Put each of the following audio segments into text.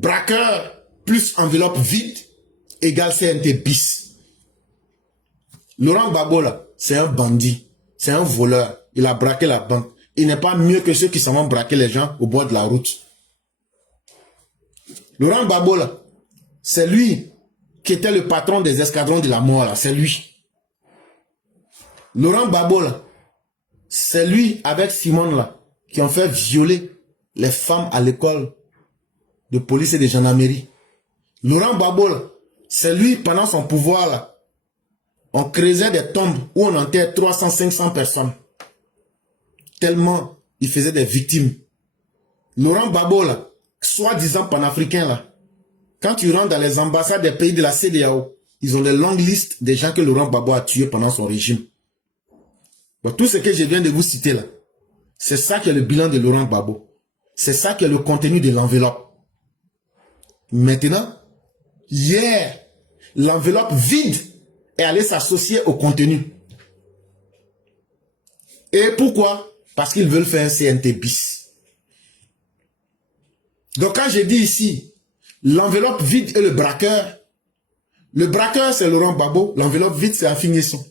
Braqueur plus enveloppe vide égale CNT bis. Laurent Gbagbo, là, c'est un bandit. C'est un voleur. Il a braqué la banque. Il n'est pas mieux que ceux qui s'en vont braquer les gens au bord de la route. Laurent Gbagbo, là, c'est lui qui était le patron des escadrons de la mort, là. C'est lui. Laurent Gbagbo, là, c'est lui avec Simone, là, qui ont fait violer les femmes à l'école de police et de gendarmerie. Laurent Gbagbo, là, c'est lui, pendant son pouvoir, là, on creusait des tombes où on enterrait 300-500 personnes. Tellement il faisait des victimes. Laurent Gbagbo, là, soi-disant panafricain, là, quand tu rentres dans les ambassades des pays de la CEDEAO, ils ont des longues listes des gens que Laurent Gbagbo a tués pendant son régime. Donc, tout ce que je viens de vous citer là, c'est ça qui est le bilan de Laurent Gbagbo. C'est ça qui est le contenu de l'enveloppe. Maintenant, hier, l'enveloppe vide est allée s'associer au contenu. Et pourquoi? Parce qu'ils veulent faire un CNT bis. Donc quand je dis ici, l'enveloppe vide et le braqueur c'est Laurent Gbagbo, l'enveloppe vide c'est Affi-N'Gesson.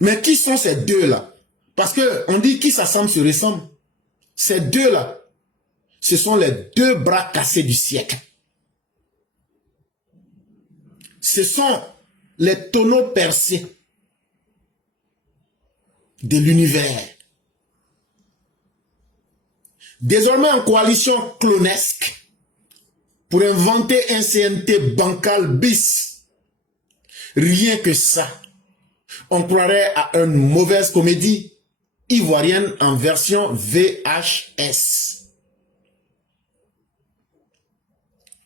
Mais qui sont ces deux-là? Parce que on dit qui s'assemble se ressemble. Ces deux-là, ce sont les deux bras cassés du siècle. Ce sont les tonneaux percés de l'univers. Désormais en coalition clonesque pour inventer un CNT bancal bis. Rien que ça. On croirait à une mauvaise comédie ivoirienne en version VHS.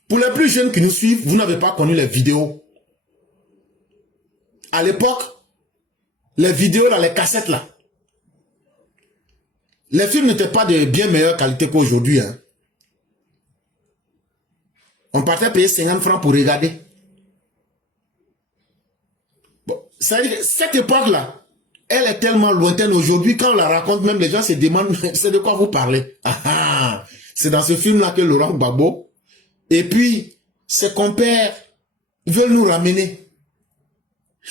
Pour les plus jeunes qui nous suivent, vous n'avez pas connu les vidéos. À l'époque, les vidéos là, les cassettes là, les films n'étaient pas de bien meilleure qualité qu'aujourd'hui. Hein. On partait payer 50 francs pour regarder. Bon, cette époque-là, elle est tellement lointaine aujourd'hui, quand on la raconte, même les gens se demandent, c'est de quoi vous parlez. C'est dans ce film-là que Laurent Gbagbo, et puis ses compères veulent nous ramener.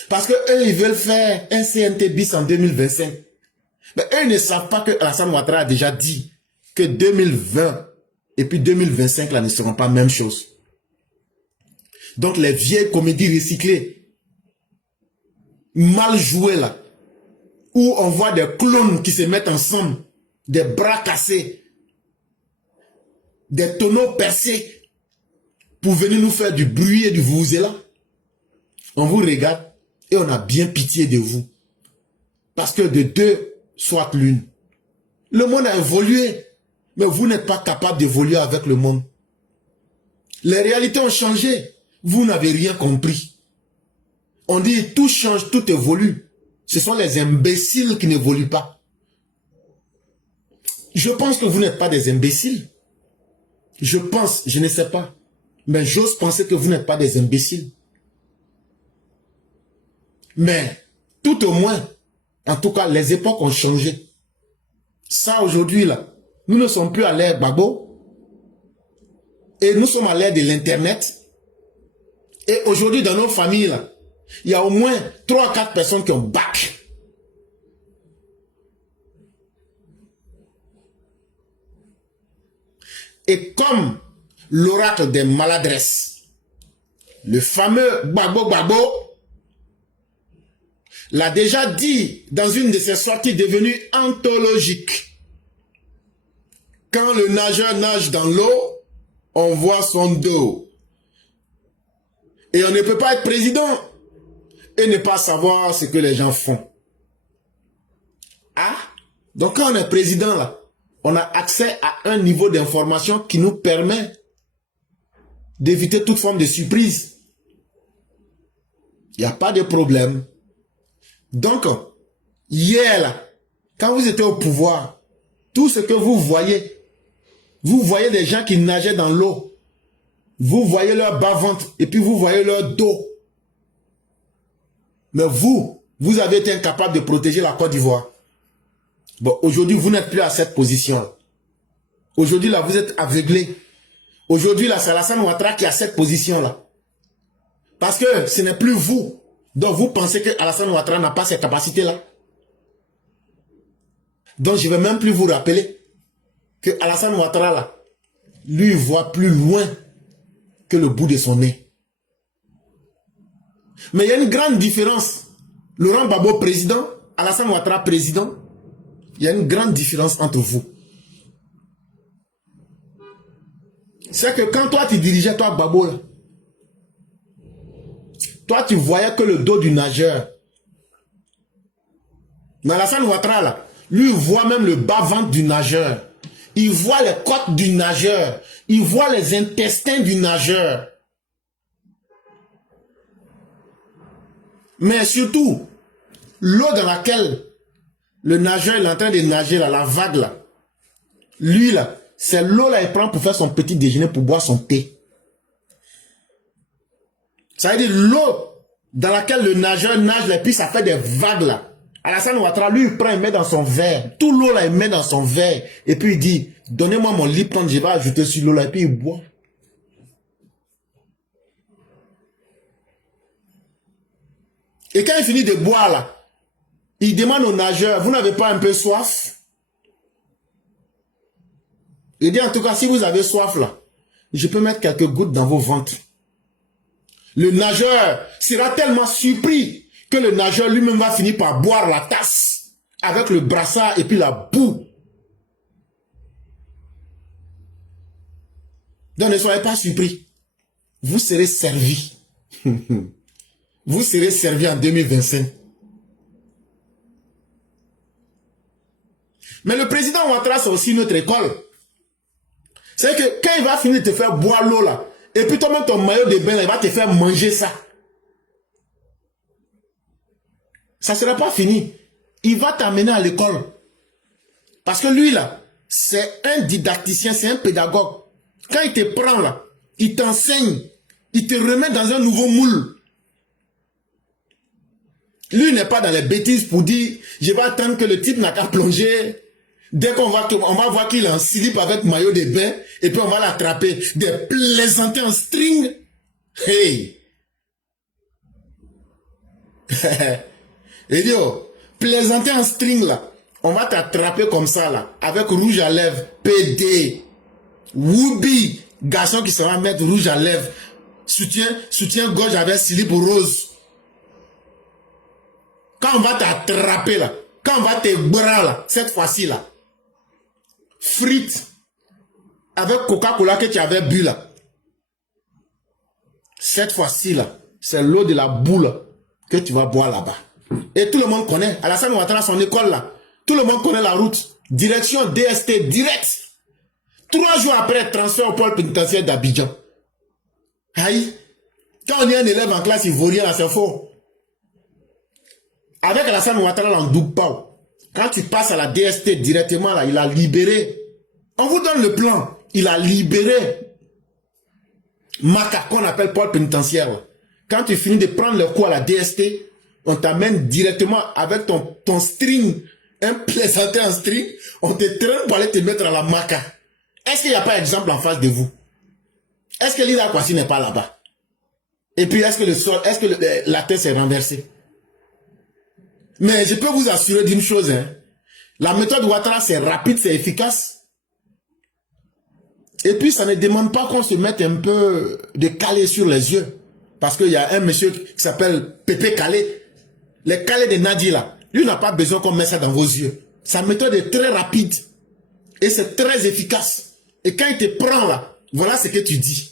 Parce que eux, ils veulent faire un CNT bis en 2025. Mais eux ne savent pas que Alassane Ouattara a déjà dit que 2020 et puis 2025 là ne seront pas la même chose. Donc les vieilles comédies recyclées, mal jouées là, où on voit des clones qui se mettent ensemble, des bras cassés, des tonneaux percés, pour venir nous faire du bruit et du vuvuzela. On vous regarde et on a bien pitié de vous. Parce que de deux, soit l'une. Le monde a évolué, mais vous n'êtes pas capable d'évoluer avec le monde. Les réalités ont changé. Vous n'avez rien compris. On dit tout change, tout évolue. Ce sont les imbéciles qui n'évoluent pas. Je pense que vous n'êtes pas des imbéciles. Je pense, je ne sais pas. Mais j'ose penser que vous n'êtes pas des imbéciles. Mais, tout au moins, en tout cas, les époques ont changé. Ça, aujourd'hui, là, nous ne sommes plus à l'ère Gbagbo. Et nous sommes à l'ère de l'Internet. Et aujourd'hui, dans nos familles, là, il y a au moins 3 à 4 personnes qui ont bac. Et comme l'oracle des maladresses, le fameux Gbagbo l'a déjà dit dans une de ses sorties devenues anthologiques. Quand le nageur nage dans l'eau, on voit son dos. Et on ne peut pas être président et ne pas savoir ce que les gens font. Ah, donc quand on est président là, on a accès à un niveau d'information qui nous permet d'éviter toute forme de surprise. Il n'y a pas de problème. Donc, hier là, quand vous étiez au pouvoir, tout ce que vous voyez des gens qui nageaient dans l'eau. Vous voyez leur bas-ventre et puis vous voyez leur dos. Mais vous avez été incapable de protéger la Côte d'Ivoire. Bon, aujourd'hui, vous n'êtes plus à cette position. Aujourd'hui, là, vous êtes aveuglés. Aujourd'hui, là, c'est Alassane Ouattara qui a cette position-là. Parce que ce n'est plus vous. Donc, vous pensez que Alassane Ouattara n'a pas cette capacité-là. Donc, je ne vais même plus vous rappeler que Alassane Ouattara, là, lui, voit plus loin que le bout de son nez. Mais il y a une grande différence. Laurent Gbagbo, président, Alassane Ouattara, président. Il y a une grande différence entre vous. C'est que quand toi, tu dirigeais, toi, Gbagbo, là, toi, tu voyais que le dos du nageur. Mais Alassane Ouattara, là, lui, il voit même le bas-ventre du nageur. Il voit les côtes du nageur. Il voit les intestins du nageur. Mais surtout, l'eau dans laquelle le nageur est en train de nager, là, la vague, là, lui, là, c'est l'eau, là, il prend pour faire son petit déjeuner, pour boire son thé. Ça veut dire l'eau dans laquelle le nageur nage, et puis ça fait des vagues, là. Alassane Ouattara, lui, il prend, il met dans son verre. Tout l'eau, là, il met dans son verre. Et puis il dit, donnez-moi mon Lipton, je vais ajouter sur l'eau, là, et puis il boit. Et quand il finit de boire, là, il demande au nageur, vous n'avez pas un peu soif? Il dit, en tout cas, si vous avez soif, là, je peux mettre quelques gouttes dans vos ventres. Le nageur sera tellement surpris que le nageur lui-même va finir par boire la tasse avec le brassard et puis la boue. Donc ne soyez pas surpris. Vous serez servi. Vous serez servi en 2025. Mais le président Ouattara, c'est aussi notre école. C'est que quand il va finir de te faire boire l'eau là, et puis toi-même ton maillot de bain, il va te faire manger ça. Ça ne sera pas fini. Il va t'amener à l'école. Parce que lui là, c'est un didacticien, c'est un pédagogue. Quand il te prend là, il t'enseigne, il te remet dans un nouveau moule. Lui n'est pas dans les bêtises pour dire, je vais attendre que le type n'a qu'à plonger. Dès qu'on va voir qu'il est en slip avec maillot de bain, et puis on va l'attraper. Des plaisantés en string. Hey! Idiot, plaisanter en string là. On va t'attraper comme ça là, avec rouge à lèvres, PD, Woubi, garçon qui sera mettre rouge à lèvres, soutien gorge avec slip rose. Quand on va t'attraper là, quand on va te bras là, cette fois-ci là, frites avec Coca-Cola que tu avais bu là, cette fois-ci là, c'est l'eau de la boule que tu vas boire là-bas. Et tout le monde connaît, Alassane Ouattara, son école là, tout le monde connaît la route, direction DST direct. 3 jours après, transfert au pôle pénitentiaire d'Abidjan. Aïe, quand on est un élève en classe ivoirien là, c'est faux. Avec Alassane Ouattara, là, on ne double pas. Quand tu passes à la DST directement, là, il a libéré. On vous donne le plan. Il a libéré Maca, qu'on appelle pôle pénitentiaire. Là. Quand tu finis de prendre le cours à la DST, on t'amène directement avec ton string, un plaisantin en string, on te traîne pour aller te mettre à la Maca. Est-ce qu'il n'y a pas exemple en face de vous? Est-ce que l'Ida Kwasi n'est pas là-bas? Et puis, est-ce que le sol, est-ce que la terre s'est renversée? Mais je peux vous assurer d'une chose, hein. La méthode Ouattara, c'est rapide, c'est efficace. Et puis, ça ne demande pas qu'on se mette un peu de calé sur les yeux. Parce qu'il y a un monsieur qui s'appelle Pépé Calé. Les calés de Nadi, là. Lui n'a pas besoin qu'on mette ça dans vos yeux. Sa méthode est très rapide. Et c'est très efficace. Et quand il te prend, là, voilà ce que tu dis.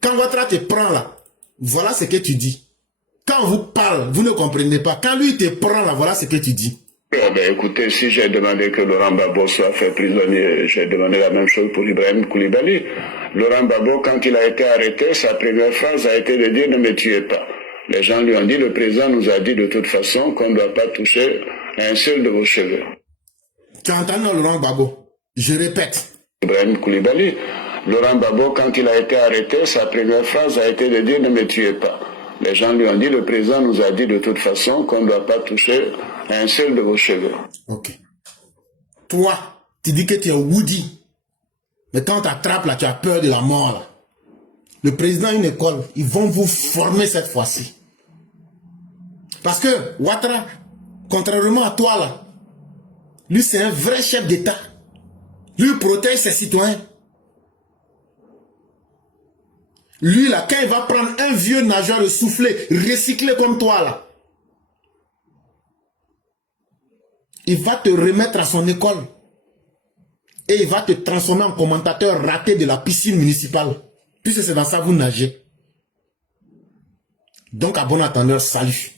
Quand Ouattara te prend, là, voilà ce que tu dis. Quand on vous parle, vous ne comprenez pas. Quand lui te prend là, voilà ce que tu dis. Ben, écoutez, si j'ai demandé que Laurent Gbagbo soit fait prisonnier, j'ai demandé la même chose pour Ibrahim Koulibaly. Laurent Gbagbo, quand il a été arrêté, sa première phrase a été de dire « ne me tuez pas ». Les gens lui ont dit « le président nous a dit de toute façon qu'on ne doit pas toucher un seul de vos cheveux ». Tu entends Laurent Gbagbo? Je répète. Ibrahim Koulibaly, Laurent Gbagbo, quand il a été arrêté, sa première phrase a été de dire « ne me tuez pas ». Les gens lui ont dit, le président nous a dit de toute façon qu'on ne doit pas toucher un seul de vos cheveux. Ok. Toi, tu dis que tu es Woody. Mais quand on t'attrape là, tu as peur de la mort là. Le président a une école, ils vont vous former cette fois-ci. Parce que Ouattara, contrairement à toi là, lui c'est un vrai chef d'État. Lui il protège ses citoyens. Lui là, quand il va prendre un vieux nageur de souffler, recyclé comme toi là, il va te remettre à son école. Et il va te transformer en commentateur raté de la piscine municipale. Puisque c'est dans ça que vous nagez. Donc à bon entendeur, salut.